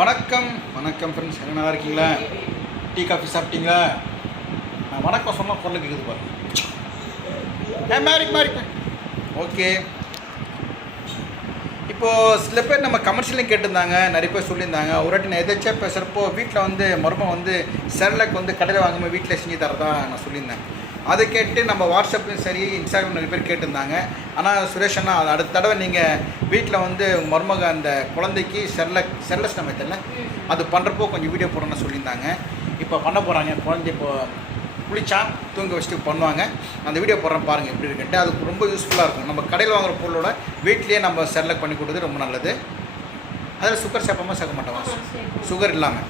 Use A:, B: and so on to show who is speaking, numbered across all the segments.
A: வணக்கம். வணக்கம் ஃப்ரெண்ட்ஸ் என்ன நல்லா இருக்கீங்களா? டீ காஃபி சாப்பிட்டீங்களா? நான் வணக்கம் சொன்னால் குரல் கேட்குது பாருங்க ஏ மாறி மாறி ஓகே. இப்போது சில பேர் நம்ம கமர்ஷியலையும் கேட்டிருந்தாங்க. நிறைய பேர் சொல்லியிருந்தாங்க. ஒரு வாட்டி நான் எதாச்சும் பேசுகிறப்போ வீட்டில் வந்து மருமம் வந்து செரலக் வந்து கடையில் வாங்காமல் வீட்டில் செஞ்சு தரதான் நான் சொல்லியிருந்தேன். அதை கேட்டு நம்ம வாட்ஸ்அப்லையும் சரி இன்ஸ்டாகிராம் நிறைய பேர் கேட்டிருந்தாங்க. ஆனால் சுரேஷ் அண்ணா அது அடுத்த தடவை நீங்கள் வீட்டில் வந்து மருமக அந்த குழந்தைக்கு செரலக் செரலஸ் நம்ம தெரியல அது பண்ணுறப்போ கொஞ்சம் வீடியோ போடணும்னு சொல்லியிருந்தாங்க. இப்போ பண்ண போகிறாங்க குழந்தை இப்போ குளிச்சா தூங்க வச்சுட்டு பண்ணுவாங்க. அந்த வீடியோ போடுறேன் பாருங்கள் எப்படி இருக்குன்ட்டு. அது ரொம்ப யூஸ்ஃபுல்லாக இருக்கும். நம்ம கடையில் வாங்குற பொருளோட வீட்லேயே நம்ம செரலக் பண்ணி கொடுக்குறது ரொம்ப நல்லது. அதில் சுகர் சேர்ப்பாமல் சேர்க்க மாட்டோம். சுகர் இல்லாமல்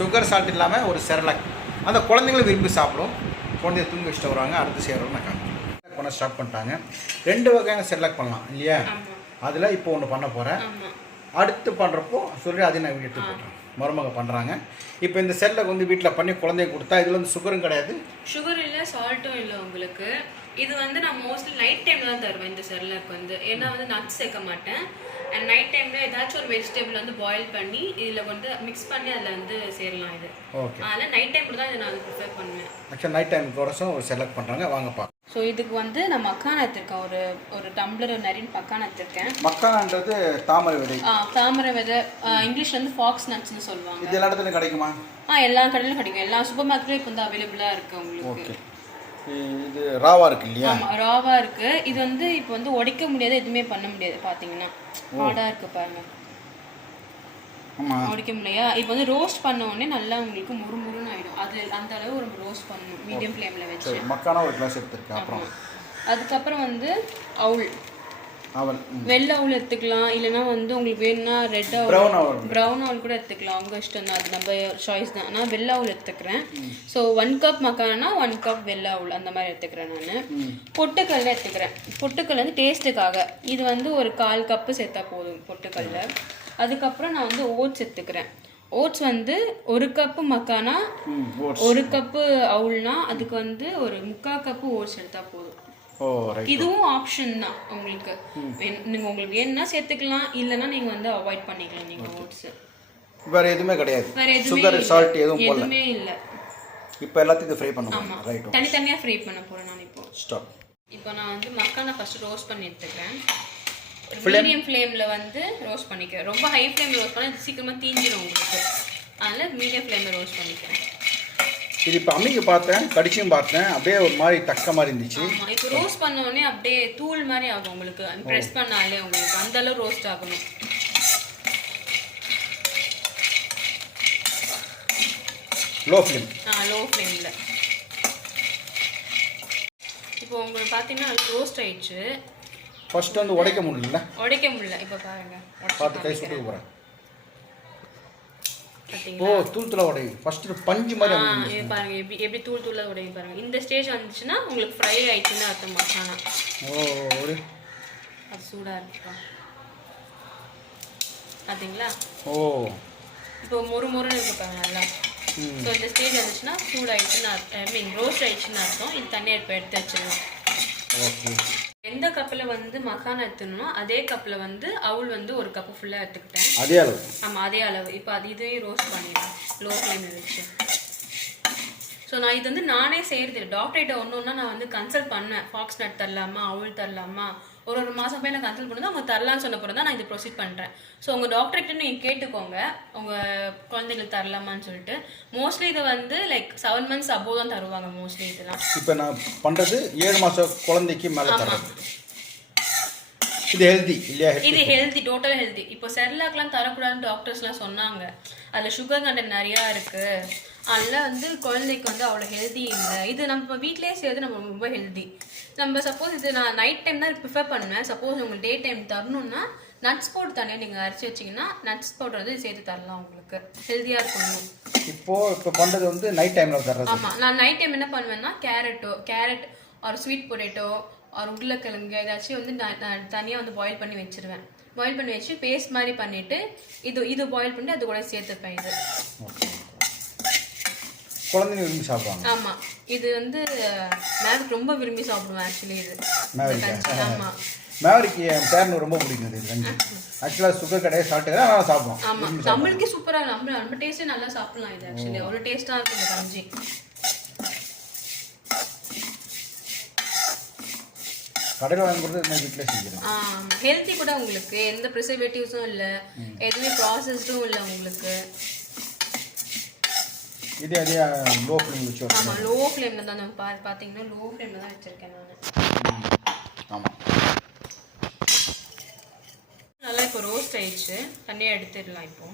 B: சுகர் சால்ட்
A: இல்லாமல் ஒரு செரலக் அந்த குழந்தைங்களும் விரும்பி சாப்பிடும். குழந்தைய தூங்க வச்சுட்டு வருவாங்க அடுத்து செய்கிறோம் நான் காமிக்கிறேன். பண்ண ஸ்டார்ட் பண்ணிட்டாங்க. ரெண்டு வகையான செரலக் பண்ணலாம் இல்லையா? அதில் இப்போ ஒன்று பண்ண போகிறேன் அடுத்து பண்ணுறப்போ சொல்லி அதையும் நான் வீட்டு போட்டேன் மருமக பண்ணுறாங்க இப்போ இந்த செரலக் வந்து வீட்டில் பண்ணி குழந்தைய கொடுத்தா இதில் வந்து சுகரும் கிடையாது?
B: சுகர் இல்லை சால்ட்டும் இல்லை உங்களுக்கு. இது வந்து நான் மோஸ்ட்லி நைட் டைம்ல தான் தருவேன் இந்த செர்லாக் வந்து. ஏன்னா வந்து நட்ஸ் சேர்க்க மாட்டேன். அண்ட் நைட் டைம்ல ஏதாச்சும் ஒரு வெஜிடபிள் வந்து பாயில் பண்ணி இதில் வந்து மிக்ஸ் பண்ணி அதில் வந்து சேரலாம் இது.
A: ஓகே
B: அதனால் நைட் டைம்ல தான் இதை நான் ப்ரிஃபர் பண்ணுவேன்.
A: ஆக்சுவலாக நைட் டைம் கோரஸும் ஒரு செலக்ட் பண்ணுறாங்க வாங்க பார்க்கலாம்
B: ஸோ இதுக்கு வந்து நான் மக்கான் எடுத்திருக்கேன். ஒரு ஒரு டம்ளர் நிறைய மக்கான் எடுத்திருக்கேன்.
A: மக்கான்ன்றது தாமரை விதை.
B: ஆ, தாமரை விதை. இங்கிலீஷ்ல வந்து ஃபாக்ஸ் நட்ஸ்னு சொல்லுவாங்க.
A: இது எல்லா இடத்துலையும் கிடைக்குமா?
B: ஆ எல்லா கடையிலும் கிடைக்கும். எல்லா சூப்பர் மார்க்கெட்லையும் இப்போ வந்து அவைலபிளாக இருக்கு உங்களுக்கு.
A: இது ராவா இருக்கு இல்லையா?
B: ஆமா ராவா இருக்கு. இது வந்து இப்போ வந்து உடைக்க முடியாது எதுவுமே பண்ண முடியாது பாத்தீங்கன்னா. ஹார்டா இருக்கு பாருங்க.
A: ஆமாம்
B: உடைக்க முடியலையா? இப்போ வந்து ரோஸ்ட் பண்ண உடனே நல்லா உங்களுக்கு ஆயிடும் அது அந்த அளவு ஒரு ரோஸ்ட் பண்ணணும் மீடியம் ஃப்ளேம்ல வச்சு.
A: மக்கானா ஒரு கிளாஸ் எடுத்துருக்கேன் அப்புறம்.
B: அதுக்கப்புறம் வந்து அவுள்
A: அவல்
B: வெள்ளை அவுள் எடுத்துக்கலாம் இல்லைன்னா வந்து உங்களுக்கு வேணும்னா ரெட்
A: ப்ரௌன் அவல்
B: ப்ரௌன் அவுள் கூட எடுத்துக்கலாம் உங்க இஷ்டம் தான் அது நம்ம சாய்ஸ் தான். நான் வெள்ளை அவுள் எடுத்துக்கிறேன். So one cup makhana one cup வெள்ளை அவுள் அந்த மாதிரி எடுத்துக்கிறேன் நான். பொட்டுக்கல்ல எடுத்துக்கிறேன். பொட்டுக்கல் வந்து டேஸ்ட்டுக்காக இது வந்து ஒரு கால் கப்பு சேர்த்தா போதும் பொட்டுக்கல்ல. அதுக்கப்புறம் நான் வந்து ஓட்ஸ் எடுத்துக்கிறேன். ஓட்ஸ் வந்து ஒரு கப்பு மக்கானா ஒரு கப்பு அவுள்னா அதுக்கு வந்து ஒரு முக்கால் கப்பு ஓட்ஸ் எடுத்தா போதும். இதுவும் ஆப்ஷன் தான் உங்களுக்கு. நீங்க உங்களுக்கு வேணும்னா சேர்த்துக்கலாம் இல்லைன்னா நீங்க வந்து அவாய்ட் பண்ணிக்கலாம் நீங்க ஓட்ஸ்.
A: வேற எதுவுமே கிடையாது.
B: வேற எதுவுமே
A: சுகர். சால்ட் எதுவும் போடல.
B: எதுவுமே இல்ல.
A: இப்போ எல்லாத்தையும் ஃப்ரை பண்ணுவோம்
B: ஆமா.
A: ரைட்
B: தனித்தனியா ஃப்ரை பண்ண போறேன் நான் இப்போ.
A: ஸ்டாப்
B: இப்போ நான் வந்து மக்கானை ஃபர்ஸ்ட் ரோஸ்ட் பண்ணி எடுத்துக்கிறேன் மீடியம் ஃப்ளேம்ல வந்து ரோஸ்ட் பண்ணிக்கிறேன். ரொம்ப ஹை ஃப்ளேம்ல ரோஸ்ட் பண்ணா இது சீக்கிரமா தீஞ்சிடும் உங்களுக்கு. அதனால மீடியம் ஃப்ளேம்ல ரோஸ்ட் பண்ணிக்கிறேன்.
A: இது இப்போ அம்மிக்கு பார்த்தேன் கடிச்சும் பார்த்தேன் அப்படியே ஒரு மாதிரி தக்க மாதிரி இருந்துச்சு.
B: ஆமா இப்போ ரோஸ்ட் பண்ண உடனே அப்படியே தூள் மாதிரி ஆகும் உங்களுக்கு. ப்ரெஸ் பண்ணாலே உங்களுக்கு அந்த அளவு ரோஸ்ட் ஆகணும்.
A: Low flame
B: low. ஃப்ளேமில் இப்போ உங்களுக்கு பார்த்தீங்கன்னா ரோஸ்ட் ஆயிடுச்சு.
A: ஃபர்ஸ்ட் வந்து உடைக்க முடியல.
B: உடைக்க முடியல. இப்போ பாருங்க.
A: பார்த்து கை. சுட்டுக்க போகிறேன் ஓ தூள் தூளா உடையும் ஃபர்ஸ்ட் பஞ்சு மாதிரி
B: பாருங்க. எப்படி எப்படி தூள் தூளா உடையும் பாருங்க. இந்த ஸ்டேஜ் வந்துச்சுன்னா உங்களுக்கு ஃப்ரை ஆயிடுச்சுன்னு அர்த்தம். மசாலா.
A: ஓ ஒரு
B: அது சூடா இருக்குப்பா. பார்த்தீங்களா
A: ஓ.
B: இப்போ மொறு மொறுன்னு இருக்கு பாருங்க நல்லா. ஸோ இந்த ஸ்டேஜ் வந்துச்சுன்னா சூடாயிடுச்சுன்னு ஐ மீன் ரோஸ்ட் ஆயிடுச்சுன்னு அர்த்தம். இது தண்ணியை இப்போ எடுத்து வச்சிடலாம்.
A: ஓகே.
B: எந்த கப்பில் வந்து மக்கானா எடுத்துனோ அதே கப்பில் வந்து அவுள் வந்து ஒரு கப்பு ஃபுல்லாக எடுத்துக்கிட்டேன்.
A: அதே அளவு?
B: ஆமாம் அதே அளவு. இப்போ அது இதையும் ரோஸ்ட் பண்ணிடலாம் லோ ஃப்ளேமில் வச்சு ஸோ நான் இது வந்து நானே செய்கிறது டாக்டர்கிட்ட ஒன்று ஒன்றா நான் வந்து கன்சல்ட் பண்ணேன். ஃபாக்ஸ் நட் தரலாமா அவுள் தரலாமா? ஒரு ஒரு மாதம் போய் நான் கன்சல்ட் பண்ணி அவங்க தரலான்னு சொன்ன பிறகு தான் நான் இது ப்ரொசீட் பண்ணுறேன் ஸோ உங்கள் டாக்டர்கிட்ட நீங்கள் கேட்டுக்கோங்க. உங்கள் குழந்தைங்களுக்கு தரலாமான்னு சொல்லிட்டு. மோஸ்ட்லி இது வந்து லைக் செவன் மந்த்ஸ் அபோவ் தான் தருவாங்க மோஸ்ட்லி இதெல்லாம்.
A: இப்போ நான் பண்ணுறது ஏழு மாதம் குழந்தைக்கு மேலே தர்றது. இது ஹெல்தி இல்லையா?
B: இது ஹெல்தி டோட்டல் ஹெல்தி இப்போ செர்லாக்லாம் தரக்கூடாதுன்னு டாக்டர்ஸ்லாம் சொன்னாங்க. அதில் சுகர் கண்டென்ட் நிறையா இருக்கு. அதில் வந்து குழந்தைக்கு வந்து அவ்வளோ ஹெல்தி இல்லை. இது நம்ம வீட்டிலேயே செய்யறது நம்ம ரொம்ப ஹெல்தி நம்ம சப்போஸ் இது நான் நைட் டைம் தான் ப்ரிஃபர் பண்ணுவேன். சப்போஸ் உங்களுக்கு டே டைம் தரணும்னா நட்ஸ் பவுடர் தனியாக நீங்கள் அரைச்சி வச்சிங்கன்னா நட்ஸ் பவுடர் வந்து சேர்த்து தரலாம் உங்களுக்கு. ஹெல்த்தியாக இருக்கணும்
A: இப்போ இப்போ பண்ணுறது வந்து நைட் டைமில் தர்றது.
B: ஆமாம் நான் நைட் டைம் என்ன பண்ணுவேன்னா கேரட்டோ கேரட் ஒரு ஸ்வீட் பொட்டேட்டோ ஒரு உருளைக்கிழங்கு ஏதாச்சும் வந்து நான் தனியாக வந்து பாயில் பண்ணி வச்சிருவேன். பாயில் பண்ணி வச்சு பேஸ்ட் மாதிரி பண்ணிட்டு இது இது பாயில் பண்ணி அது கூட சேர்த்துப்பேன் இது.
A: குழந்தைங்க விரும்பி சாப்பிடுவாங்க.
B: ஆமாம் இது வந்து மேக் ரொம்ப விரும்பி சாப்பிடுவேன் ஆக்சுவலி இது. ஆமாம்
A: மேவரிக்கு என் பேரனுக்கு ரொம்ப பிடிக்கும் இது கஞ்சி ஆக்சுவலாக சுகர் கிடையாது கிடையாது ஆனால் சாப்பிடுவோம்
B: ஆமா.
A: சாப்பிடுவோம்.
B: நம்மளுக்கே சூப்பரா நம்ம நம்ம டேஸ்டே நல்லா சாப்பிடலாம் இது ஆக்சுவலி அவ்வளோ டேஸ்டா இருக்கும் இந்த கஞ்சி.
A: கடையில் வாங்கி கொடுத்து நான் வீட்டில் செஞ்சிடும்
B: ஹெல்த்தி கூட உங்களுக்கு. எந்த ப்ரிசர்வேட்டிவ்ஸும் இல்லை. எதுவுமே ப்ராசஸ்டும் இல்லை உங்களுக்கு.
A: இது அதே லோ ஃப்ளேம் வச்சு
B: ஆமா
A: வரணும்
B: லோ ஃப்ளேம்ல தான் நான் பா பார்த்தீங்கன்னா லோ ஃப்ளேம்ல தான் வச்சிருக்கேன் நான்.
A: ஆமாம்
B: நல்லா இப்போ ரோஸ்ட் ஆயிடுச்சு. தனியாக எடுத்துடலாம் இப்போ.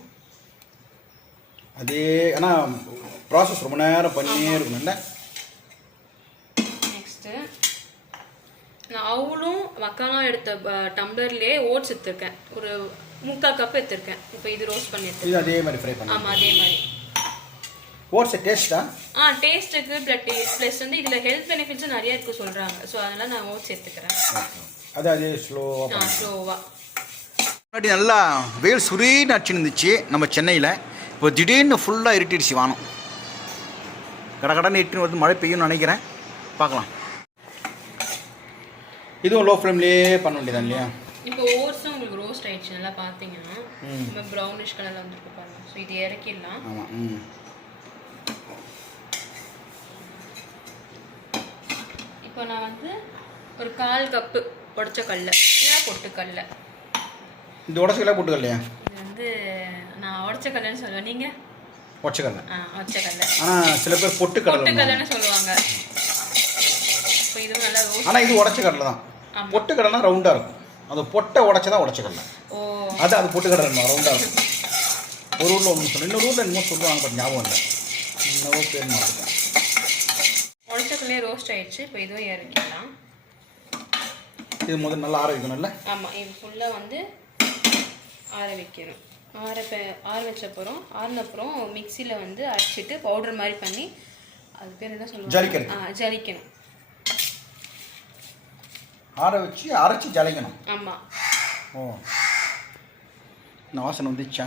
A: அதே ஆனால் ப்ராசஸ் ரொம்ப நேரம் பண்ணியே இருக்கணும்ல
B: நெக்ஸ்ட்டு நான் அவளும் மக்காலாம் எடுத்த டம்ளர்லயே ஓட்ஸ் எடுத்திருக்கேன். ஒரு முக்கால் கப் எடுத்திருக்கேன். இப்போ இது ரோஸ்ட் பண்ணி எடுத்து
A: இது அதே மாதிரி ஃப்ரை பண்ணி
B: ஆமா அதே மாதிரி.
A: ஓட்ஸ் டேஸ்ட்டா
B: ஆ? டேஸ்ட்டுக்கு ப்ளட் ப்ளஸ் வந்து இதில் ஹெல்த் பெனிஃபிட்ஸும் நிறைய இருக்கு சொல்றாங்க. ஸோ அதனால நான் ஓட்ஸ் எடுத்துக்கிறேன்
A: அது அதே ஸ்லோவாக
B: ஆ ஸ்லோவாக
A: முன்னாடி நல்லா வெயில் சுரீன்னு அடிச்சு இருந்துச்சு நம்ம சென்னையில். இப்போ திடீர்னு ஃபுல்லாக இருட்டிடுச்சு வானம். கடகடன்னு இட்டுன்னு வந்து மழை பெய்யும்னு நினைக்கிறேன். பார்க்கலாம். இதுவும் லோ ஃப்ளேம்லேயே பண்ண வேண்டியதான் இல்லையா?
B: இப்போ ஓட்ஸும் உங்களுக்கு ரோஸ்ட் ஆயிடுச்சு நல்லா பார்த்தீங்கன்னா. ப்ரௌனிஷ் கலரில் வந்துருக்கு பாருங்க. ஸோ இது இறக்கிடலாம்.
A: ஆமாம் ம்.
B: இப்போ நான் வந்து ஒரு கால் கப்பு உடச்ச கடல இல்லை பொட்டுக்கடல
A: இந்த உடச்சிக்கல போட்டுக்கலையா
B: இது வந்து நான் உடச்ச கடலைன்னு சொல்லுவேன். நீங்க?
A: உடச்சிக்கல
B: ஆ உடச்ச கடலை
A: ஆனால் சில பேர் பொட்டு கடலை
B: பொட்டுக்கடலைன்னு சொல்லுவாங்க. இப்போ இதுவும் நல்லா ரோஸ்ட்
A: ஆனால் இது உடச்ச கடலை தான். பொட்டு கடலைனா ரவுண்டாக இருக்கும். அந்த பொட்டை உடச்சி தான் உடச்ச கடலை
B: ஓ.
A: அது அது பொட்டு கடலை ரவுண்டாக இருக்கும். ஒரு ஊரில் ஒன்று சொல்லு இன்னொரு ஊரில் என்னமோ சொல்லுவாங்க பட் ஞாபகம் இல்லை. என்னவோ பேர் மாட்டேன்
B: கடலையே ரோஸ்ட் ஆயிடுச்சு. இப்போ இதுவும் இறக்கிடலாம்.
A: இது முதல்ல நல்லா ஆர வைக்கணும்ல?
B: ஆமா இது ஃபுல்லாக வந்து ஆற வைக்கணும். ஆற ஆற வச்ச அப்புறம் ஆறின அப்புறம் மிக்சியில் வந்து அரைச்சிட்டு பவுடர் மாதிரி பண்ணி அது பேர் என்ன சொல்லுவாங்க?
A: ஜலிக்கிறது.
B: ஆ ஜலிக்கணும்.
A: ஆற வச்சு அரைச்சி ஜலைக்கணும்.
B: ஆமா.
A: ஓ. வாசனை வந்துச்சா?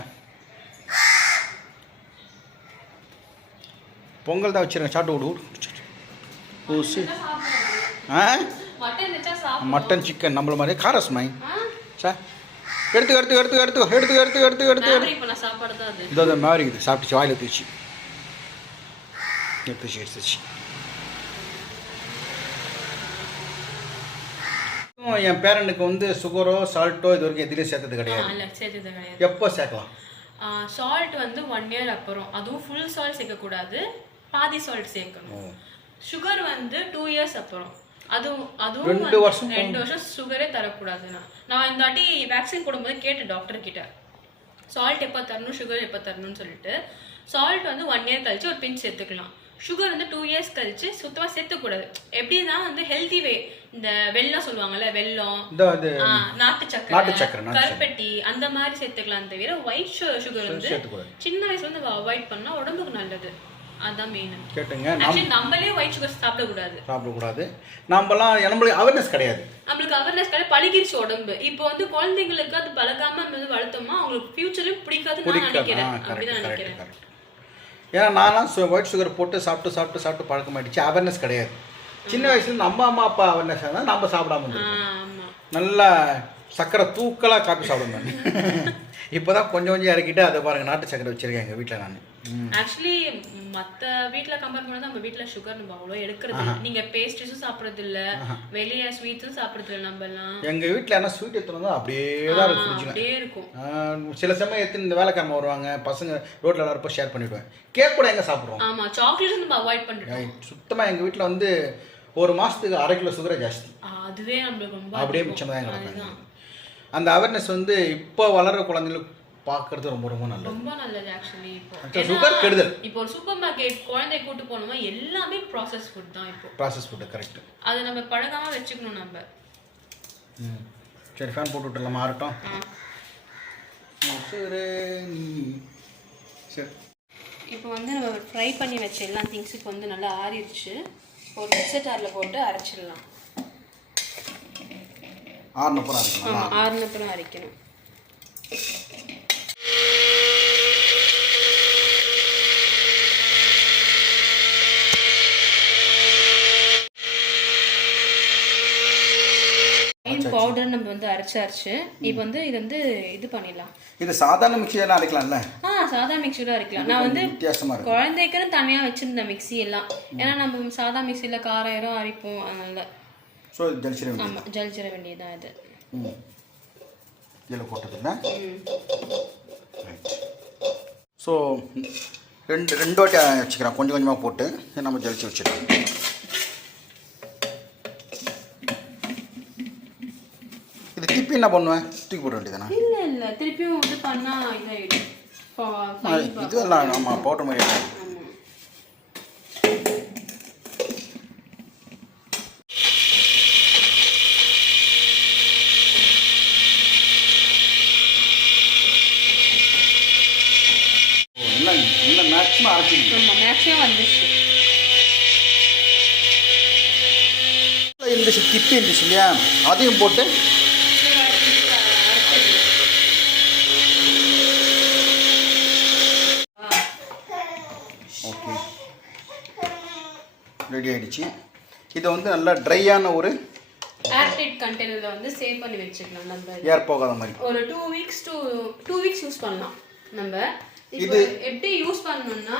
A: பொங்கல் தான் வச்சிருக்கேன். சாப்பிட்டு விடு. பூசி ஆ?
B: மட்டன்
A: சிக்கன் நம்மள மாதிரி காரஸ்
B: மாய்
A: சார் எடுத்துக்கோ எடுத்துக்கோ எடுத்துக்கோ
B: எடுத்துக்கோ எடுத்துக்கோ எடுத்துக்கோ எடுத்துக்கோ இதோ அதை
A: மாறிக்குது சாப்பிட்டுச்சு வாயில் எடுத்துச்சு எடுத்துச்சு. எடுத்துச்சு என் பேரண்ட்டுக்கு வந்து சுகரோ சால்ட்டோ இது வரைக்கும் எதுலேயும்
B: சேர்த்தது கிடையாது.
A: எப்போ சேர்க்கலாம்?
B: சால்ட் வந்து ஒன் இயர் அப்புறம். அதுவும் ஃபுல் சால்ட் சேர்க்கக்கூடாது. பாதி சால்ட் சேர்க்கணும். சுகர் வந்து டூ இயர்ஸ் அப்புறம். அதுவும் அதுவும்
A: ரெண்டு
B: வந்து
A: வருஷம்
B: ரெண்டு வருஷம் சுகரே தரக்கூடாதுண்ணா நான். இந்த வாட்டி வேக்சின் போடும்போது கேட்டேன் டாக்டர் கிட்ட. சால்ட் எப்போ தரணும் சுகர் எப்போ தரணும்னு சொல்லிட்டு. சால்ட் வந்து ஒன் இயர் கழிச்சு ஒரு பிஞ்ச் சேர்த்துக்கலாம். சுகர் வந்து டூ இயர்ஸ் கழிச்சு சுத்தமாக சேர்த்துக்கூடாது. எப்படின்னா வந்து ஹெல்தி வே இந்த வெல்லம் சொல்லுவாங்கல்ல ஆ, நாட்டு சக்கரை கருப்பட்டி அந்த மாதிரி சேர்த்துக்கலாம் தவிர ஒயிட் சுகர் வந்து சின்ன வயசுல இருந்து அவாய்ட் பண்ணா உடம்புக்கு நல்லது. அதான் மெயின்
A: கேட்டுங்க
B: நம்மளே ஒயிட் சுகர் சாப்பிடக்கூடாது.
A: சாப்பிடக்கூடாது. நம்மலாம் நம்மளுக்கு அவேர்னஸ் கிடையாது.
B: நம்மளுக்கு அவேர்னஸ் கிடையாது. பழகிருச்சு உடம்பு. இப்போ வந்து குழந்தைங்களுக்கு அது பழகாம நம்ம வந்து வளர்த்தோமா அவங்களுக்கு ஃபியூச்சர்லயும் நான்
A: பிடிக்காது. ஆ
B: நினைக்கிறேன்
A: கரெக்ட்
B: நினைக்கிறேன்.
A: ஏன்னா நான்லாம் ஒயிட் சுகர் போட்டு சாப்பிட்டு சாப்பிட்டு சாப்பிட்டு பழக்கமாயிடுச்சு. அவேர்னஸ் கிடையாது. சின்ன வயசுல நம்ம அம்மா அப்பா அவேர்னஸ் இருந்தால் நம்ம சாப்பிடாம நல்லா சக்கரை தூக்கலாக காப்பி சாப்பிடுவேன் நான். இப்போ தான் கொஞ்சம் கொஞ்சம் இறக்கிட்டு அதை பாருங்கள் நாட்டு சக்கரை வச்சுருக்கேன் எங்கள் வீட்டில் நான்.
B: ஆக்சுவலி மத்த வீட்ல கம்பேர் பண்ணா நம்ம வீட்ல சுகர் நம்ம அவ்வளோ எடுக்கிறது இல்ல. நீங்க பேஸ்ட்ரிஸும் சாப்பிடுறது இல்ல. வெளிய ஸ்வீட்ஸும் சாப்பிடுறது இல்ல நம்ம எல்லாம்.
A: எங்கள் வீட்டில் என்ன ஸ்வீட் எடுத்துன்னு அப்படியே தான் இருக்கும் ஃப்ரிட்ஜில்
B: அப்படியே இருக்கும்.
A: சில சமயம் எடுத்து இந்த வேலைக்காரங்க வருவாங்க பசங்க ரோட்டில் வரப்போ ஷேர் பண்ணிவிடுவேன் கேக் கூட எங்கே சாப்பிட்றோம்?
B: ஆமா சாக்லேட்ஸ் நம்ம அவாய்ட் பண்ணிட்டோம்
A: சுத்தமாக எங்கள் வீட்டில் வந்து ஒரு மாதத்துக்கு அரை கிலோ சுகரே ஜாஸ்தி.
B: அதுவே நம்மளுக்கு ரொம்ப
A: அப்படியே. மிச்சமாக தான்
B: அதுதான்.
A: அந்த அவேர்னஸ் வந்து இப்போ வளர்கிற குழந்தைங்களுக்கு பார்க்கறது ரொம்ப ரொம்ப நல்லது.
B: ரொம்ப நல்லது ஆக்சுவலி இப்போ.
A: sugar கெடுதல்.
B: இப்போ ஒரு சூப்பர் மார்க்கெட் குழந்தை கூட்டு போனோமா எல்லாமே ப்ராசஸ் ஃபுட் தான் இப்போ.
A: ப்ராசஸ் ஃபுட்டு கரெக்டு
B: அதை நம்ம பழகாம வச்சுக்கணும் நம்ம.
A: ம். சரி ஃபேன் போட்டு விட்டுலாமா ஆறட்டும்
B: ஆ.
A: சரி சரி.
B: இப்போ வந்து நம்ம ஃப்ரை பண்ணி வச்ச எல்லா திங்ஸ் இப்போ வந்து நல்லா ஆறிடுச்சு. ஒரு மிக்சர் ஜாரில் போட்டு அரைச்சிடலாம்.
A: ஆறுன பூரா இருக்குங்களா
B: ஆமாம் ஆறுனப்புறம் அரைக்கணும். பவுடர் பவுடர் நம்ம வந்து அரைச்சாச்சு. இப்போ வந்து இது வந்து இது பண்ணிடலாம்.
A: இது சாதாரண மிக்சியெல்லாம் அரைக்கலாம்ல?
B: ஆ சாதா மிக்சியில் அரைக்கலாம். நான் வந்து குழந்தைக்குன்னு தனியாக வச்சிருந்தேன் மிக்ஸி எல்லாம். ஏன்னா நம்ம சாதா மிக்சியில் காரம் அரைப்போம் அதனால.
A: ஸோ ஜலிச்சிட வேண்டியது.
B: ஜலிச்சிட வேண்டியதுதான் இது
A: ம். இதில் போட்டதில்ல?
B: ம்.
A: ஸோ ரெண்டு ரெண்டு வாட்டி வச்சுக்கிறேன் கொஞ்சம் கொஞ்சமாக போட்டு நம்ம ஜலிச்சு வச்சுக்கலாம் இது திருப்பி என்ன பண்ணுவேன்? தூக்கி போட வேண்டியதானே
B: இல்லை இல்லை. திருப்பியும் இது பண்ணால் இதாகிடும்
A: இதுவெல்லாம் ஆமாம் பவுடர் மாதிரி ஆயிடும்.
B: ஆமாம்
A: ஓ, எல்லாம் எல்லாம் மேக்ஸிமம் அரைச்சிங்க
B: ஆமாம் மேக்ஸிமம் வந்துச்சு
A: இருந்துச்சு இருந்துச்சு இல்லையா? அதையும் போட்டு. ஓகே. ரெடி ஆயிடுச்சு. இதை வந்து நல்லா ட்ரையான ஒரு
B: ஏர்டைட் கண்டெய்னரில் வந்து சேவ் பண்ணி வச்சுக்கலாம் நம்ம.
A: ஏர் போகாத மாதிரி.
B: ஒரு two weeks two two weeks use பண்ணலாம் நம்ம.
A: இது-
B: எப்படி யூஸ் பண்ணணும்னா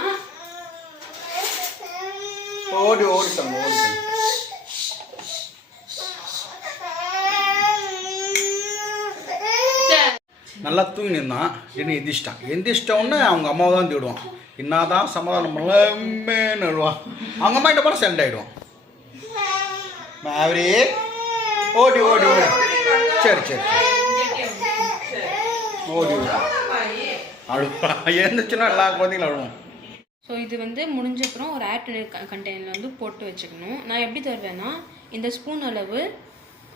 A: ஓடி ஓடி சொல்லுங்க ஓடி சொல்லுங்க
B: சரி.
A: நல்லா தூங்கி நின்னான் என்ன எந்திரிச்சிட்டான் எந்திரிச்சிட்டோன்னே அவங்க அம்மாவை தான் தேடுவான். என்னதான் சமாதானம் பண்ணலமேன்னு அழுவான் அவங்க அம்மா கிட்ட போனால் சென்ட் ஆகிடுவான் மாவரி ஓடி ஓடி ஓடி. சரி சரி. ஓடி ஓடி. அழுவா. எழுந்துச்சுன்னா எல்லா குழந்தைங்களும் அழுவோம்.
B: ஸோ இது வந்து முடிஞ்சப்புறம் ஒரு ஏர் கண்டெய்னரில் வந்து போட்டு வச்சுக்கணும். நான் எப்படி தருவேன்னா இந்த ஸ்பூன் அளவு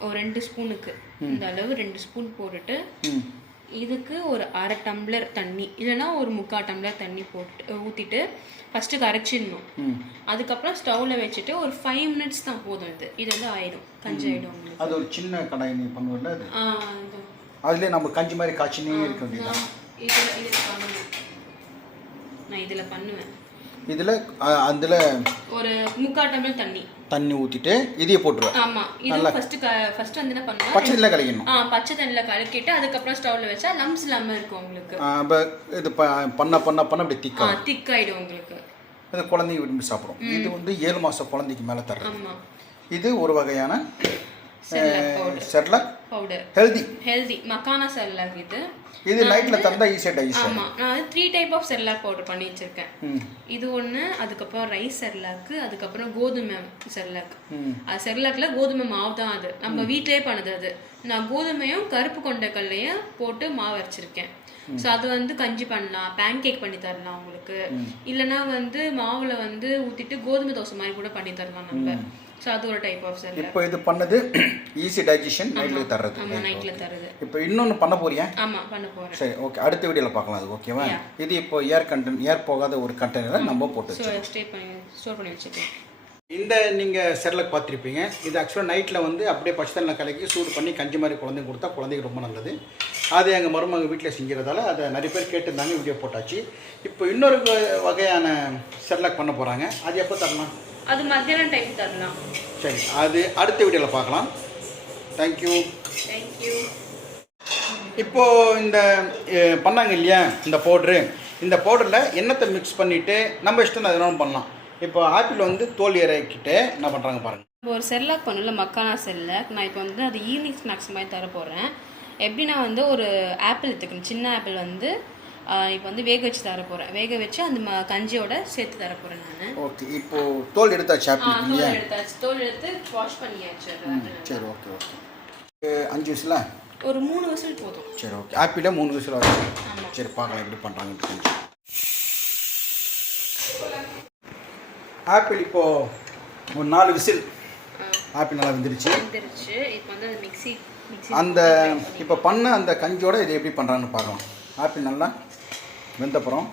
B: ஒரு ரெண்டு ஸ்பூனுக்கு இந்த அளவு ரெண்டு ஸ்பூன் போட்டுட்டு இதுக்கு ஒரு அரை டம்ளர் தண்ணி இல்லைன்னா ஒரு முக்கால் டம்ளர் தண்ணி போட்டு ஊற்றிட்டு ஃபஸ்ட்டு கரைச்சிடணும். அதுக்கப்புறம் ஸ்டவ்வில் வச்சுட்டு ஒரு ஃபைவ் மினிட்ஸ் தான் போதும் இது. இது வந்து ஆயிடும். கஞ்சி ஆயிடும்
A: அது ஒரு சின்ன கடாய் நீ பண்ணுவல அது. அதுலேயே நம்ம கஞ்சி மாதிரி காய்ச்சினே இருக்க வேண்டியது
B: இதில் இதில் பண்ணுவேன். நான் இதில் பண்ணுவேன்.
A: இதில் அதில்
B: ஒரு முக்கால் டம்ளர் தண்ணி.
A: தண்ணி ஊற்றிட்டு இதையே போட்டுருவேன்.
B: ஆமா இது ஃபர்ஸ்ட் ஃபர்ஸ்ட் வந்து என்ன பண்ணுவேன்?
A: பச்சை இதில் கலைக்கணும்
B: ஆ பச்சை தண்ணியில் கலக்கிட்டு அதுக்கப்புறம் ஸ்டவ்ல வச்சா லம்ஸ் இல்லாம இருக்கும் உங்களுக்கு.
A: இது பண்ண பண்ண பண்ண அப்படி
B: ஆ
A: திக்காகும்
B: திக் ஆயிடும் உங்களுக்கு.
A: அது குழந்தைங்க விரும்பி சாப்பிடும். இது வந்து ஏழு மாதம் குழந்தைக்கு மேலே தர்றது. இது ஒரு வகையான
B: Cerelac powder.
A: Cerelac healthy
B: healthy makhana Cerelac இது.
A: இது நைட்டில் தந்தா ஈஸியாக டைஜஸ்ட்
B: ஆமா. நான் வந்து three type of Cerelac powder பண்ணி வச்சிருக்கேன். இது ஒன்று அதுக்கப்புறம் ரைஸ் செர்லாக்கு அதுக்கப்புறம் கோதுமை செர்லாக் அது செர்லாக்ல கோதுமை மாவு தான் அது. நம்ம வீட்டிலேயே பண்ணுது அது. நான் கோதுமையும் கருப்பு கொண்டைக்கல்லையும் போட்டு மாவு அரைச்சிருக்கேன். ஸோ அது வந்து கஞ்சி பண்ணலாம் பேன் கேக் பண்ணி தரலாம் உங்களுக்கு. இல்லைன்னா வந்து மாவுல வந்து ஊத்திட்டு கோதுமை தோசை மாதிரி கூட பண்ணி தரலாம் நம்ம. ஸோ அது ஒரு டைப் ஆஃப் செர்லாக்
A: இப்போ இது பண்ணது ஈஸி டைஜஷன் நைட்டில் தர்றது.
B: ஆமா நைட்ல தருது
A: இப்போ இன்னொன்று பண்ண போறியா?
B: ஆமா பண்ண போறேன்.
A: சரி ஓகே அடுத்த வீடியோவில் பார்க்கலாம். அது ஓகேவா இது இப்போ ஏர் கண்டென் ஏர் போகாத ஒரு கண்டெய்னரை நம்ம போட்டு
B: ஸ்டே பண்ணி ஸ்டோர் பண்ணி வச்சுக்கேன்
A: இந்த நீங்கள் செர்லக் பார்த்துருப்பீங்க. இது ஆக்சுவலாக நைட்டில் வந்து அப்படியே பச்சை தண்ணியில் கலக்கி சூடு பண்ணி கஞ்சி மாதிரி குழந்தைங்க கொடுத்தா குழந்தைக்கு ரொம்ப நல்லது. அது எங்கள் மருமக வீட்டில் செஞ்சுறதால அதை நிறைய பேர் கேட்டிருந்தாங்க வீடியோ போட்டாச்சு. இப்போ இன்னொரு வ- வகையான செர்லக் பண்ண போகிறாங்க அது எப்போ தரலாம்?
B: அது மத்தியானம் டைம் தரலாம்.
A: சரி அது அடுத்த வீடியோவில் பார்க்கலாம். தேங்க்யூ
B: தேங்க்யூ
A: இப்போது இந்த பண்ணாங்க இல்லையா? இந்த பவுட்ரு இந்த பவுடரில் எண்ணத்தை மிக்ஸ் பண்ணிவிட்டு நம்ம இஷ்டம் அதை எதுவும் பண்ணலாம். இப்போ ஆப்பிள் வந்து தோல் இறக்கிட்டு என்ன பண்ணுறாங்க பாருங்கள்
B: இப்போ ஒரு செர்லாக் பண்ணல மக்கானா செர்லாக் நான் இப்போ வந்து அது ஈவினிங் ஸ்நாக்ஸ் மாதிரி தர போகிறேன் எப்படின்னா வந்து ஒரு ஆப்பிள் எடுத்துக்கணும்? சின்ன ஆப்பிள் வந்து இப்போ வந்து வேக வச்சு தர போகிறேன் வேக வச்சு அந்த கஞ்சியோட சேர்த்து தர போகிறேன் நான்.
A: ஓகே இப்போது தோல் எடுத்தாச்சு ஆப்பிள்
B: தோல் எடுத்தாச்சு. தோல் எடுத்து வாஷ் பண்ணியாச்சு.
A: சரி ஓகே ஓகே. அஞ்சு விசிலா?
B: ஒரு மூணு விசில் போதும்.
A: சரி ஓகே. ஆப்பிளே மூணு விசில்
B: ஆமா.
A: சரி பார்க்கலாம் எப்படி பண்ணுறாங்கன்னு கொஞ்சம். ஆப்பிள் இப்போது ஒரு நாலு விசில். ஆப்பிள் நல்லா வெந்துருச்சு.
B: வந்துருச்சு. இப்போ வந்து மிக்ஸி
A: அந்த இப்போ பண்ண அந்த கஞ்சியோட இதை எப்படி பண்ணுறாங்கன்னு பார்க்கலாம் ஆப்பிள் நல்லா வெந்தப்புறம்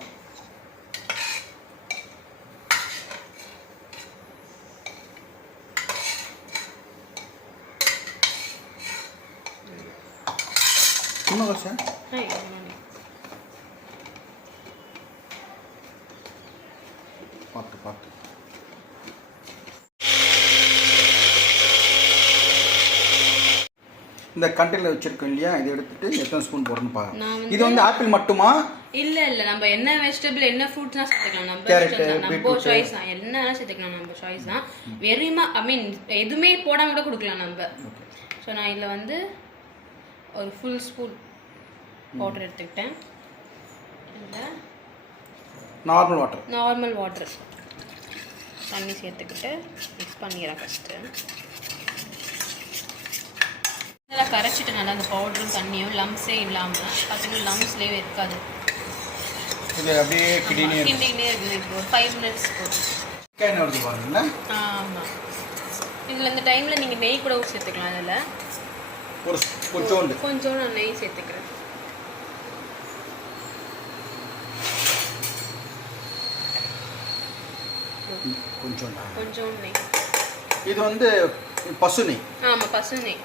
B: இது பண்ணி.
A: பார்த்து பார்த்து. இந்த கண்டெய்னர் வச்சிருக்கோம் இல்லையா? இதை எடுத்துட்டு எத்தனை ஸ்பூன் போடணும்னு
B: நான்
A: பாருங்க இது வந்து ஆப்பிள் மட்டுமா?
B: இல்ல இல்ல. நம்ம என்ன வெஜிடபிள் என்ன ஃப்ரூட்ஸ்னா சேர்த்துக்கலாம். நம்ம
A: beetroot.
B: சாய்ஸ் தான். என்ன சேர்த்துக்கலாம் நம்ம சாய்ஸ் தான். வெறுமா ஐ மீன் எதுவுமே போடாம கூட கொடுக்கலாம் நம்ம. ஸோ நான் இதில் வந்து ஒரு ஃபுல் ஸ்பூன் பவுடர் எடுத்துக்கிட்டேன். இதில்
A: நார்மல் வாட்டர்
B: நார்மல் வாட்டர் தண்ணி சேர்த்துக்கிட்டு மிக்ஸ் பண்ணிடுறேன் ஃபஸ்ட்டு இதெல்லாம் கரைச்சிட்டு நல்லா அந்த பவுடரும் தண்ணியும் லம்ஸே இல்லாமல் பார்த்தீங்கன்னா லம்ஸ்லேயே இருக்காது.
A: இது அப்படியே
B: இருக்குது இப்போ ஒரு ஃபைவ் மினிட்ஸ் போதும். ஆமாம் இதில் இந்த டைமில் நீங்கள் நெய் கூட சேர்த்துக்கலாம் அதில்
A: ஒரு கொஞ்சோண்டு
B: நான் நெய் சேர்த்துக்கிறேன்.
A: கொஞ்சோண்டு.
B: நெய்.
A: இது வந்து பசு நெய்.
B: ஆமாம் பசு நெய்.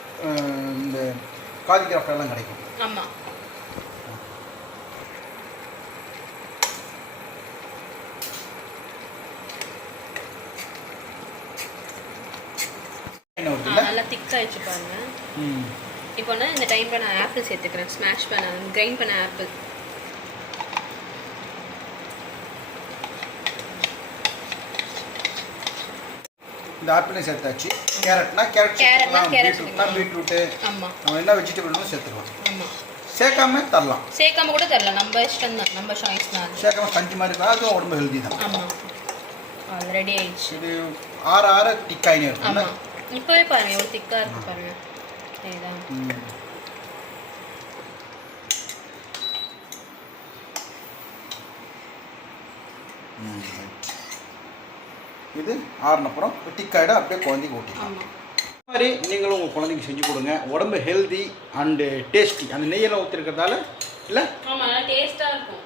A: இந்த காதி கிராஃப்டெல்லாம் கிடைக்கும்.
B: ஆமாம் நல்லா திக்காகிடுச்சு பாருங்க. இப்போ இந்த டைமில் நான் ஆப்பிள் சேர்த்துக்கிறேன். ஸ்மாஷ் பண்ண கிரைண்ட் பண்ண ஆப்பிள்
A: இந்த ஆப்பிளையும் சேர்த்தாச்சு. கேரட்னா கேரட்
B: கேரட்னா
A: சேர்த்துக்கலாம் பீட்ரூட்னா பீட்ரூட்டு. நம்ம என்ன வெஜிடபிள்னும் சேர்த்துக்கலாம் சேர்க்காம தரலாம்.
B: சேர்க்காம கூட தரல நம்ம இஷ்டம் தான். நம்ம சாய்ஸ் தான்
A: சேர்க்காம கஞ்சி மாதிரி இருந்தால் அதுவும் உடம்பு ஹெல்தி தான்.
B: ஆமாம் ரெடி ஆயிடுச்சு.
A: இது ஆற ஆற திக்காயினே இருக்கும்.
B: இப்போவே பாருங்க. எவ்வளோ திக்காக இருக்கு பாருங்க. சரிதா
A: ம். இது ஆறுனப்புறம் திக்காயிட அப்படியே குழந்தைக்கு ஊட்டிக்கலாம். மாதிரி நீங்களும் உங்கள் குழந்தைக்கு செஞ்சு கொடுங்க. உடம்பு ஹெல்தி அண்டு டேஸ்டி அந்த நெய்யெல்லாம் ஊற்றிருக்கிறதால இல்லை?
B: ஆமாம் டேஸ்ட்டாக இருக்கும்.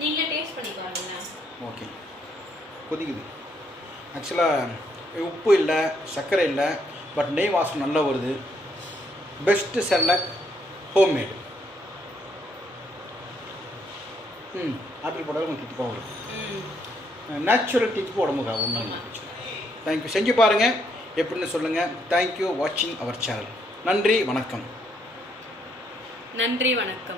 B: நீங்களே டேஸ்ட் பண்ணி பாருங்களேன்
A: ஓகே கொதிக்குது. ஆக்சுவலாக உப்பு இல்லை சர்க்கரை இல்லை பட் நெய் வாசம் நல்லா வருது. பெஸ்ட்டு செல்லக் ஹோம்மேடு ம் ஆப்பிள் போட்டாலும் கொஞ்சம் திப்பாக வரும். நேச்சுரல் டிப்பு உடம்புக்கா ஒன்றும் தேங்க்யூ செஞ்சு பாருங்கள் எப்படின்னு சொல்லுங்கள் தேங்க்யூ வாட்சிங் அவர் சேனல் நன்றி வணக்கம்.
B: நன்றி வணக்கம்.